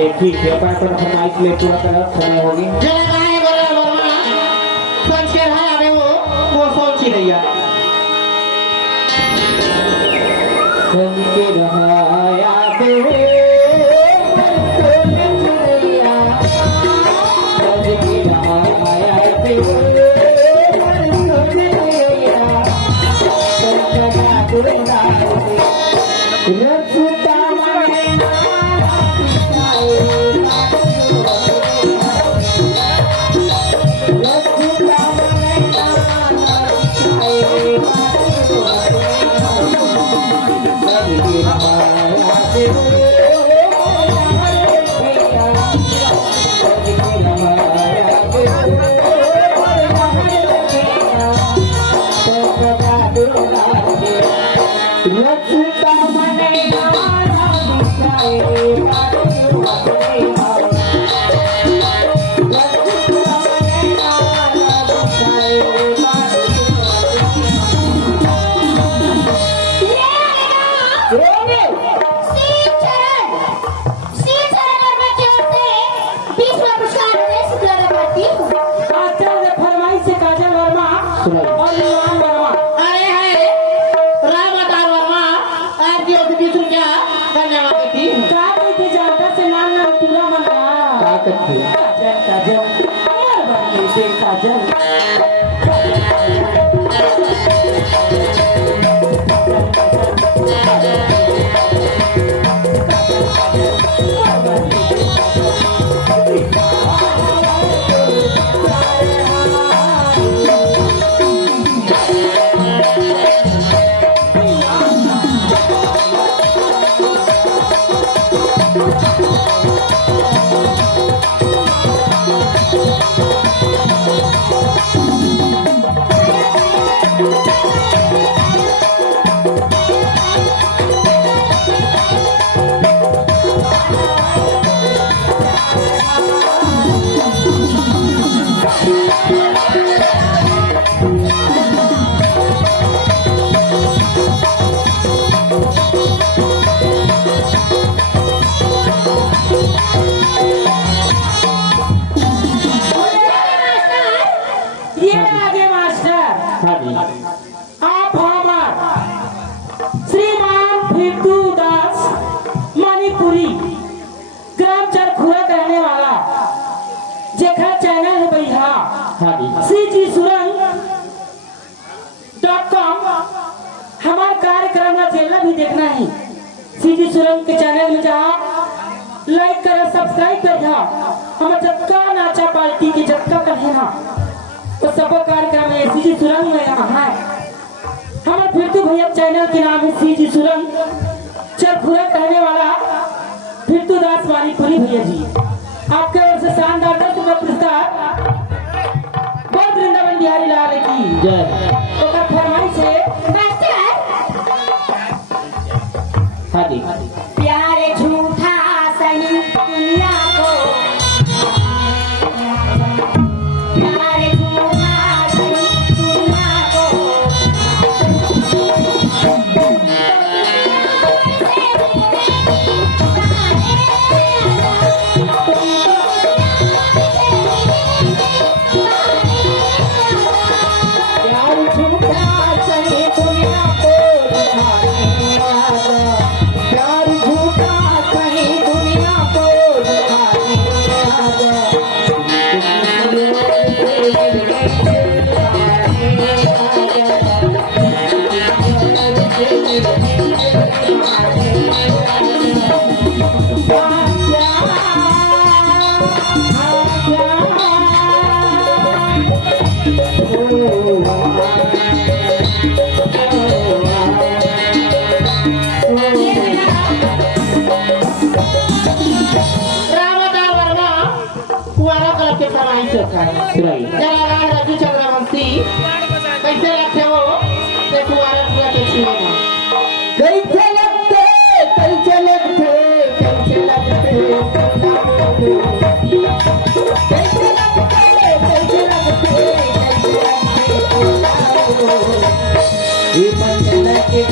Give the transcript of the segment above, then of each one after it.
ठीक है पर फरमाइश ले पूरा तरह समय होगी जरा है बोला बोला सोच के है अरे वो सोच ही रही है संग के रहा याद है आप हमार श्रीमान फिरतू दास मणिपुरी ग्राम चरखुआ रहने वाला जेखा चैनल है भैया cgsuran.com हमारे कार्यक्रम में चलना भी देखना है सीजी सुरंग के चैनल में जाओ लाइक करो सब्सक्राइब कर जाओ हमारे जबका नाचा पार्टी की जबका कहे ना तो सब कार्यक्रम है सीजी सुरंग में यहाँ है हमारे फिरतू भैया चैनल के नाम है सीजी सुरंग चरखुआ कहने वाला फिरतू दास वानीपुरी भैया जी आपके ओर से शानदार 10 रुपये पुरस्कार बहुत वृंदावन बिहारी लाल की जय तो का फरमाइश है हाँ जी प्यारे झूठा सही दुनिया को प्यारे झूठा सही दुनिया को राजू चक्रवर्ती कैसे लगते हो कैसे लगते कैसे लगते कैसे लगते कैसे लगते ये मंजिल के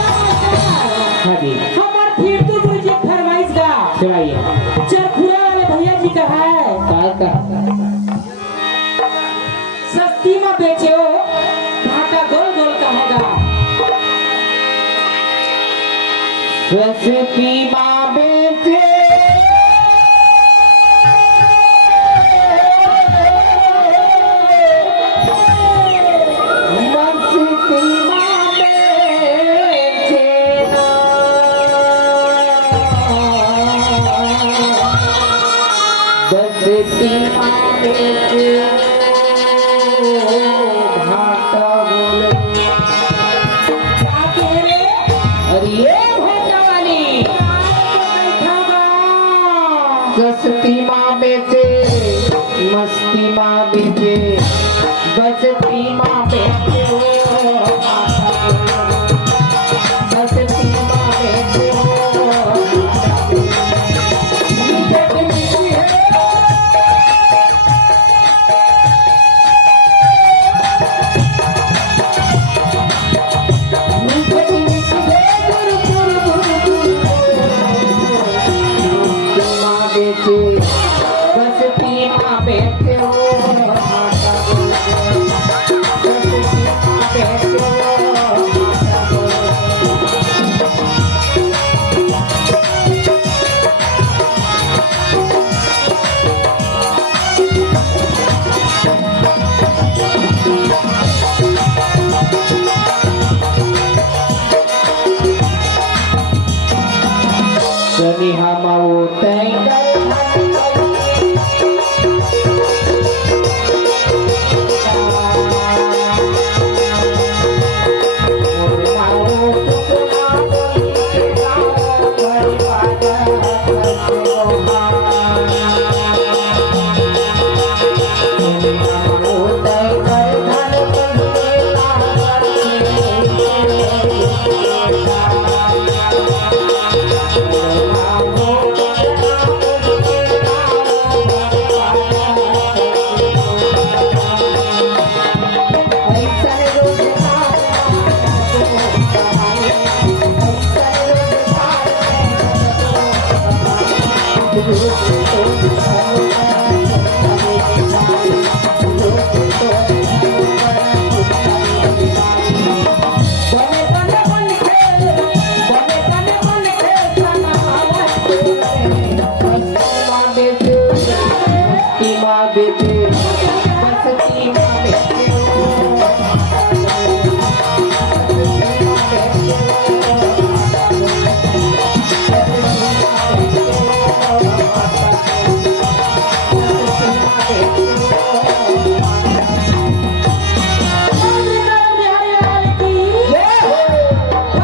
हाँ जी हमार फिर तो मुझे फरमाइश का सुनाइए चरखुआ वाले भैया जी का है का सस्ती में बेचे हो घाटा गोल गोल का होगा सस्ती माँ बेचे मस्ती माँ बेचे ना। सस्ती माँ बेचे घाटा बोले क्या कह रहे अरे ये घाटा वाली सस्ती माँ बेचे मस्ती माँ बेचे बसती माँ बेचे बसती माँ बेचे बसती माँ बेचे सनी हम